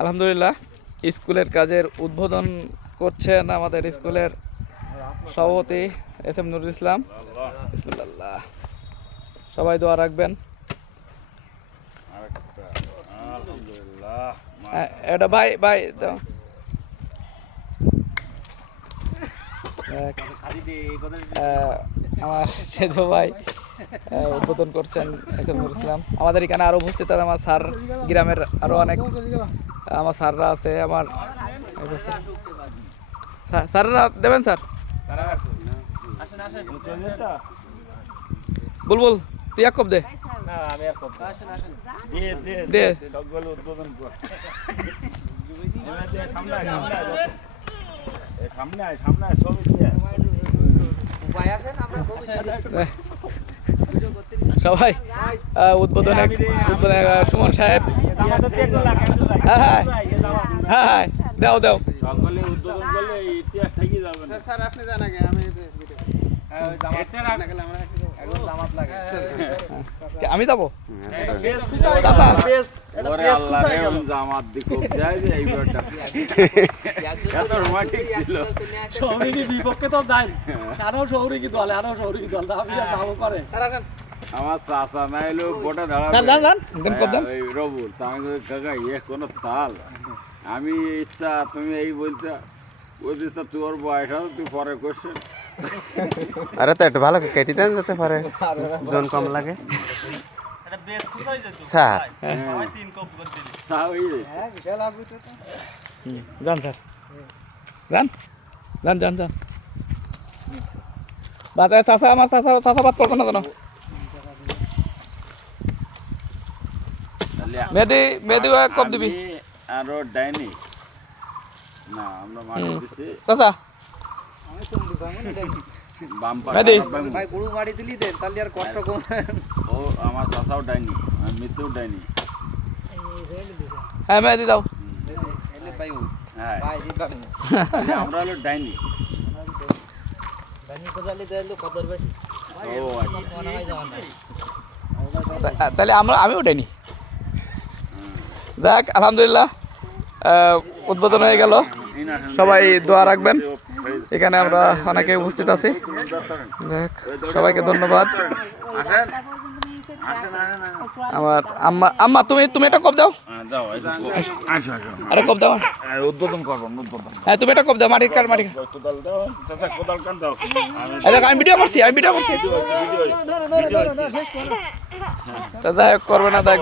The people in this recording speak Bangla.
আলহামদুলিল্লাহ স্কুলের কাজের উদ্বোধন করছেন আমাদের স্কুলের সভাপতি এস এম নুরুল ইসলাম। বিসমিল্লাহ, সবাই দোয়া রাখবেন। এটা ভাই ভাই দাও। আমার সেজ ভাই উদ্বোধন করছেন এস এম নুরুল ইসলাম। আমাদের এখানে আরো উপস্থিত আছে আমার স্যার, গ্রামের আরো অনেক আমার স্যাররা আছে। আমার স্যাররা দেবেন স্যার। বুলবুল তুই এক কপ দে। দে সবাই উদ্বোধনে সুমন সাহেব। হ্যাঁ হ্যাঁ হ্যাঁ হ্যাঁ দাও দাও। আমি যাবো বিপক্ষে তো যাই আরো শহরে কি দলে আরো শহরে কি দল আমি যাবো করে আমার চাষা না এলো গোটা দাঁড়া রবুল কাকা ইয়ে কোনো তাল আমি ইচ্ছা তুমি এই বলতে বলছিস তো তোর বয়স তুই পরে কোশ্চেন। আরে তো একটু ভালো কেটে দেন যেতে পারে, জন কম লাগে স্যার। যান স্যার, যান যান যান যান। বাদ চাষা আমার চাষা বাদ পড়বো না কেন? মেহেদি মেহেদি কব দিবি আরো ডাইনি না আমরা মাটি দিছি চাষা বাম মেহেদি ভাই গরু বাড়ি দিলি দেন তাহলে আর কষ্ট কম। ও আমার চাষাও ডাইনি আর মৃত্যু ডাইনি। হ্যাঁ মেহেদি দাও। হ্যাঁ আমরা হলো ডাইনি। তাহলে আমি উঠাইনি। দেখ আলহামদুলিল্লাহ উদ্বোধন হয়ে গেল। সবাই দোয়া রাখবেন। এখানে আমরা অনেকে উপস্থিত আছি। দেখ সবাইকে ধন্যবাদ। আমার আম্মা আম্মা তুমি একটা কপ দাও। আরে কপ দাও, উদ্বোধন করবো উদ্বোধন। হ্যাঁ তুমি একটা কপ দাও। মাটি কাট মাটি আমি ভিডিও করছি। দাদা করবে না দেখ।